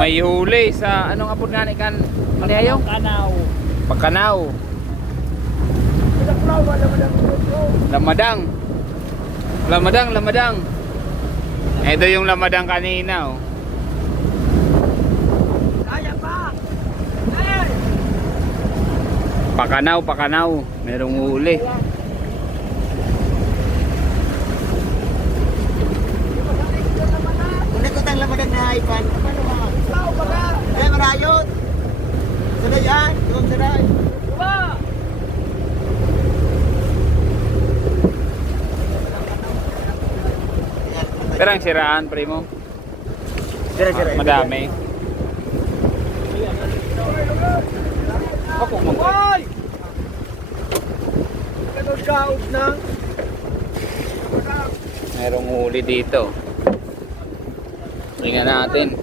May huli sa anong apod nga ni kan? Manihayo? Kanaw. Pagkanaw. Lamadang. Lamadang, lamadang. Ito yung lamadang kanina, oh. Kaya pa. Pakanaw, pakanaw. Merong huli. Ulit ko tang lamadang na ipan. Paano ba? Kaya marayot. Saday yan. Doon saday. Diba? Pero ang siraan, primo. Sira-sira. Madami. Ako mo. Hoy! Ganun kaog na. Merong huli dito. Tingnan natin.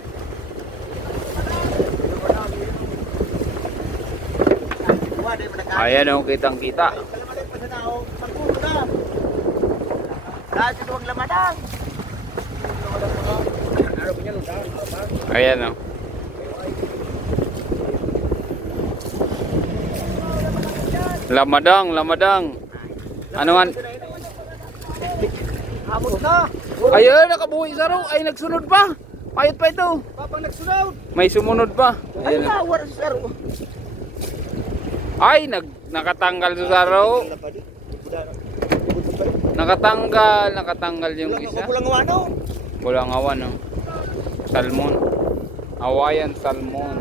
Ayan, oh, kitang kita. Dahil ito ang lamadang. Ayan, oh. Lamadang, lamadang. Ano man? Hamot na. Ayun, nakabuhi sa raw. Ay, nagsunod pa. Payot pa ito. Papang nagsunod. May sumunod pa. Ay, Ayan, oh. nawar sa saro. Ay, nakatanggal sa raw. Nakatanggal yung isa. Kulang ano? Kulang awan, oh. Salmon. Hawaiian salmon.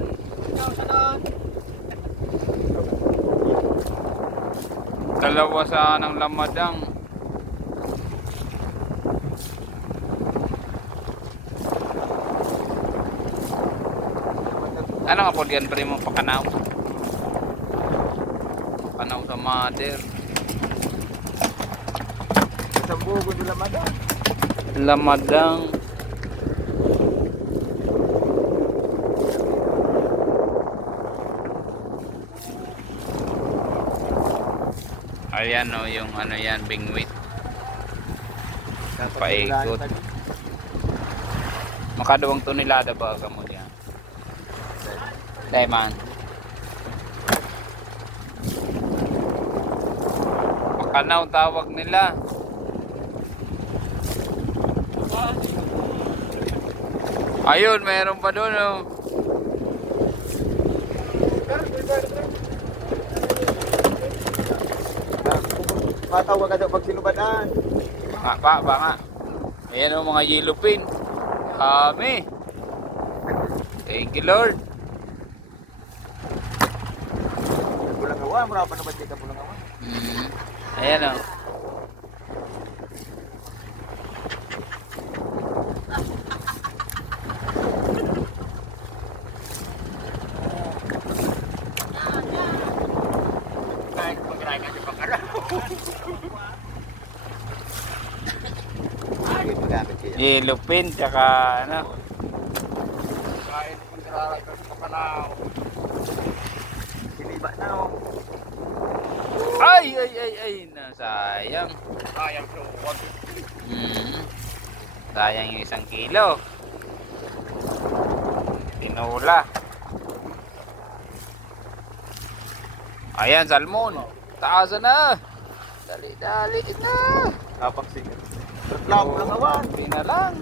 Dalawa sa ng lamadang. Ano nga po diyan, primo? Pakanaw. Pakanaw sa mother. Sa bugo ng lamadang. Lamadang. Ayan, oh, yung ano yan, bingwit. Paikot. Makadawang tonelada ba kamo diyan? Dai man. Pakanaw tawag nila. Ayun, mayroon pa doon, oh. Matawag ka daw pag sinubadaan. Ba nga. Ayan, oh, mga yellow pin. Dami. Thank you, Lord. Pulang awa, mura pa naman dito pulang awa. Ayan, oh. Kahit pag-raya ka sa pangaraw. Yellow pin, tsaka ano. Kahit pag-raya ka sa pangaraw. Siniba na o. Ay! Sayang. Sayang so, wag. Sayang yung 1 kilo. Tinula. Ayan, salmon. Taasan na. Dali na. Kapaksin. Tatlaw pulang awan. Hindi na lang.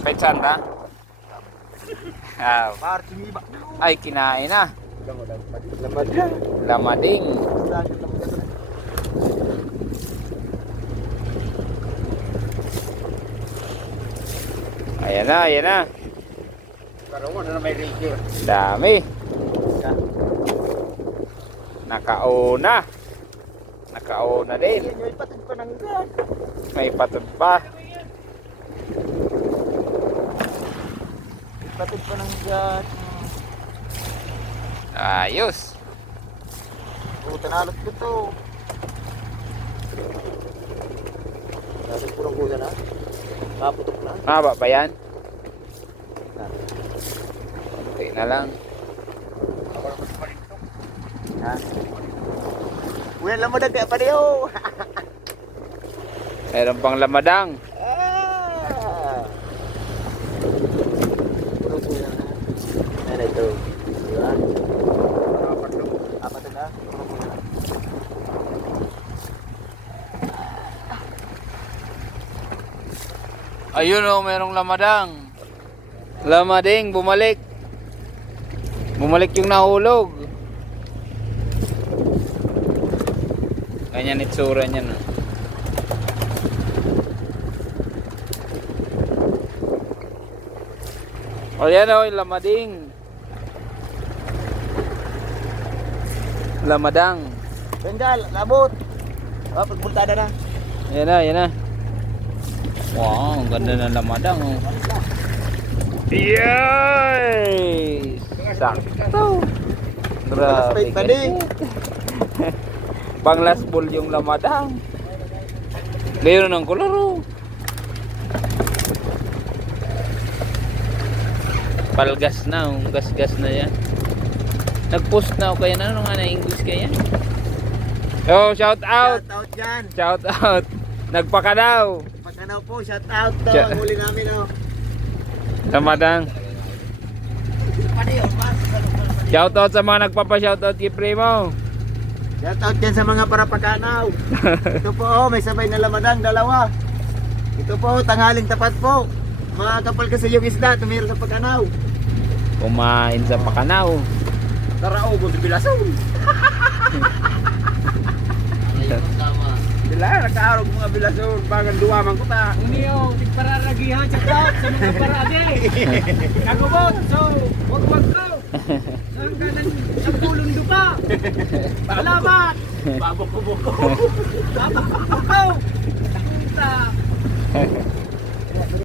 Petsan na. Par siniba. Ay, kinain na. Lamadang. Lamading. Ayan na. Karoon na may rigid. Dami. Nakauna din. May patid pa ng gas. May patod pa. Patid pa ng gas. Ayos. Tanalot ko to. Dati pulang kusa na. Kaputok na. Mahaba pa yan? Konti na lang. Ako naman pa rin to. Ha? Uy, alam mo na kaya pareho. Meron pang lamadang. Pulang kusa na. Ayun oh, merong lamadang. Lamading, bumalik. Bumalik yung nahulog. Ganyan itsura niya no. O yan o, yung lamading. Lamadang. Bengal, labot. Oh, pagpuntada na. Yan na, yan na. Wow, ang ganda ng lamadang oh. Yes! Sakto. Grabe. Tadi. Pang last ball yung lamadang. Mayroon ng kolor oh. Palgas na oh. Gas-gas na yan. Nag-post na ako kaya na. Ano nga na English kaya? Oh, shout out! Shout out dyan. Shout out! Nagpakadaw! Pagkanaw po, shout out to. Shout- Ang huli namin oh. Lamadang. Padi oh, pas. Shout out sa mga nagpapa-shout out kay Primo. Shout out dyan sa mga para pagkanaw. Ito po oh, may sabay na lamadang, dalawa. Ito po, tanghaling tapat po. Mga kapal kasi yung isda, tumira sa pagkanaw. Kumain sa Pakanaw. Tarao mo si Bilason. Bila, nagkaarog mga Bilason. Bagang duwaman ko ta. Uniyo, tigpararagihan sa tao sa mga parade. Kagubot, so, wag ko. Saan ka nang sa pulong dupa? Salamat! Babok ko buko. Babak ko! Takunta!